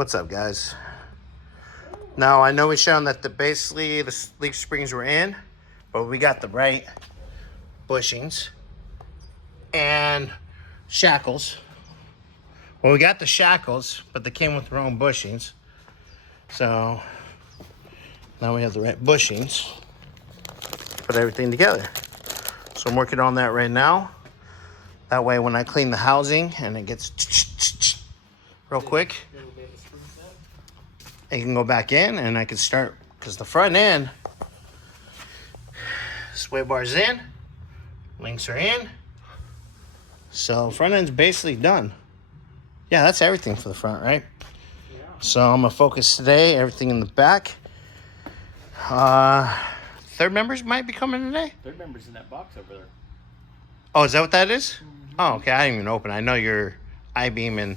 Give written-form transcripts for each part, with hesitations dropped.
What's up, guys? Now, I know we shown that basically the leaf springs were in, but we got the right bushings and shackles. Well, we got the shackles, but they came with their own bushings. So now we have the right bushings. Put everything together. So I'm working on that right now. That way when I clean the housing and it gets real quick, it can go back in and I can start, because the front end, sway bar's in, links are in. So front end's basically done. Yeah, that's everything for the front, right? Yeah. So I'm gonna focus today, everything in the back. Third members might be coming today. Third member's in that box over there. Oh, is that what that is? Mm-hmm. Oh, okay. I didn't even open. I know your I-beam and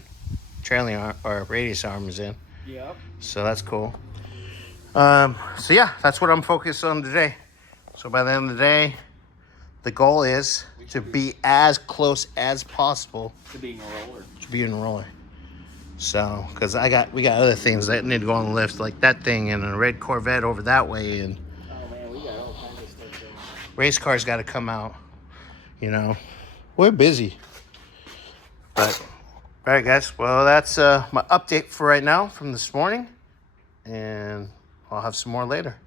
trailing arm or radius arm is in. Yep. So that's cool. So yeah, that's what I'm focused on today. So by the end of the day, the goal is to be as close as possible to being a roller. To being a roller. So, because we got other things that need to go on the lift, like that thing and a red Corvette over that way, and oh man, we got all kinds of stuff going. Race cars got to come out. You know, we're busy. But all right, guys. Well, that's my update for right now from this morning, and I'll have some more later.